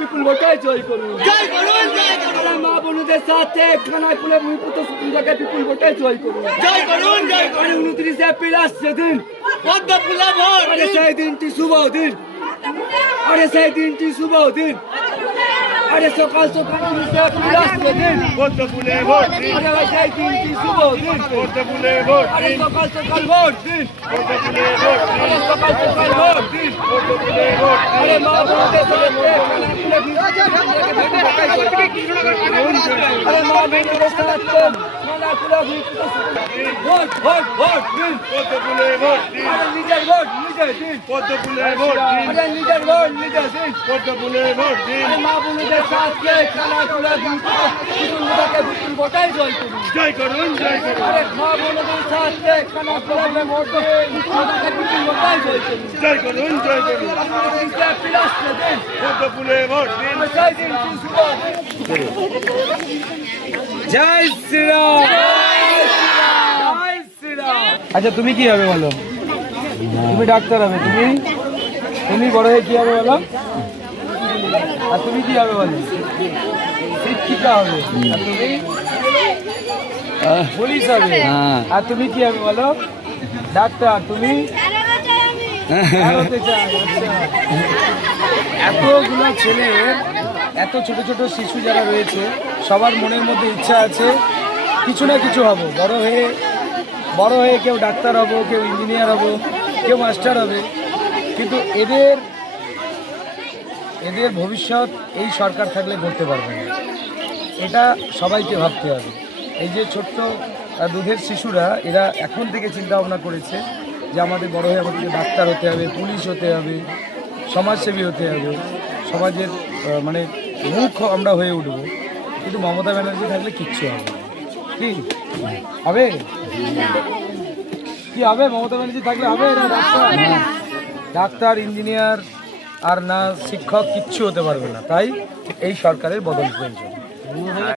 বিপুল ভোটে জয় করুন, জয় করুন, জয় করুন। মা বোনদের সাথে খানাকুলে ভূমিপুত্র সুকুঞ্জকে বিপুল ভোটে জয় করুন, জয় করুন, জয় করুন। 29 এপ্রিল আসছে দিন, পদ্ম ফুলে ভোট। আরে সেই দিনটি শুভ দিন, আরে সেই দিনটি শুভ দিন। আরে সকাল সকাল 29 এপ্রিল আসছে দিন, পদ্ম ফুলে ভোট। আরে সেই দিনটি শুভ দিন, পদ্ম ফুলে ভোট। আরে সকাল সকাল ভোট দিন, পদ্ম ফুলে ভোট। আরে সকাল সকাল ভোট দিন, পদ্ম ফুলে ভোট। আরে মা বোনদের সাথে আরে মা বোনদের সাথে ভোট ভোট ভোট দিন, পদ্ম ফুলে ভোট দিন। আরে নিজের ভোট নিজে দিন, পদ্ম ফুলে ভোট দিন। আরে নিজের ভোট নিজে দিন, পদ্ম ফুলে ভোট দিন। আরে মা বোনদের সাথে খানাকুলে বিপুল ভোটে জয় করুন, জয় করুন, জয় করুন। আরে মা বোনদের সাথে খানাকুলে বিপুল ভোটে জয় করুন, জয় করুন, জয় করুন। পদ্ম ফুলে ভোট দিন, জয় দিন শুভ। জয় শ্রীরাম, জয় শ্রীরাম। আচ্ছা তুমি কি হবে বলো? তুমি ডাক্তার হবে, তুমি তুমি বড় হয়ে কি হবে বলো? আর তুমি কি হবে বলো? শিক্ষিকা হবে। আর তুমি পুলিশ হবে। আর তুমি কি হবে বলো? ডাক্তার। তুমি এতগুলো ছেলের, এত ছোট ছোট শিশু যারা রয়েছে, সবার মনের মধ্যে ইচ্ছা আছে কিছু না কিছু হব, বড় হয়ে কেউ ডাক্তার হব, কেউ ইঞ্জিনিয়ার হব, কেউ মাস্টার হবে। কিন্তু এদের ভবিষ্যৎ এই সরকার থাকলে করতে পারবে না। এটা সবাইকে ভাবতে হবে। এই যে ছোট্ট দুধের শিশুরা, এরা এখন থেকে চিন্তা ভাবনা করেছে যে আমাদের বড় হয়ে আমাদেরকে ডাক্তার হতে হবে, পুলিশ হতে হবে, সমাজসেবী হতে হবে, সমাজের মানে মুখ আমরা হয়ে উঠব। কিন্তু মমতা ব্যানার্জি থাকলে কিচ্ছু হবে না। কি হবে? কি হবে? মমতা ব্যানার্জি থাকলে হবে না? ডাক্তার, ইঞ্জিনিয়ার আর না শিক্ষক কিচ্ছু হতে পারবে না। তাই এই সরকারের বদল প্রয়োজন।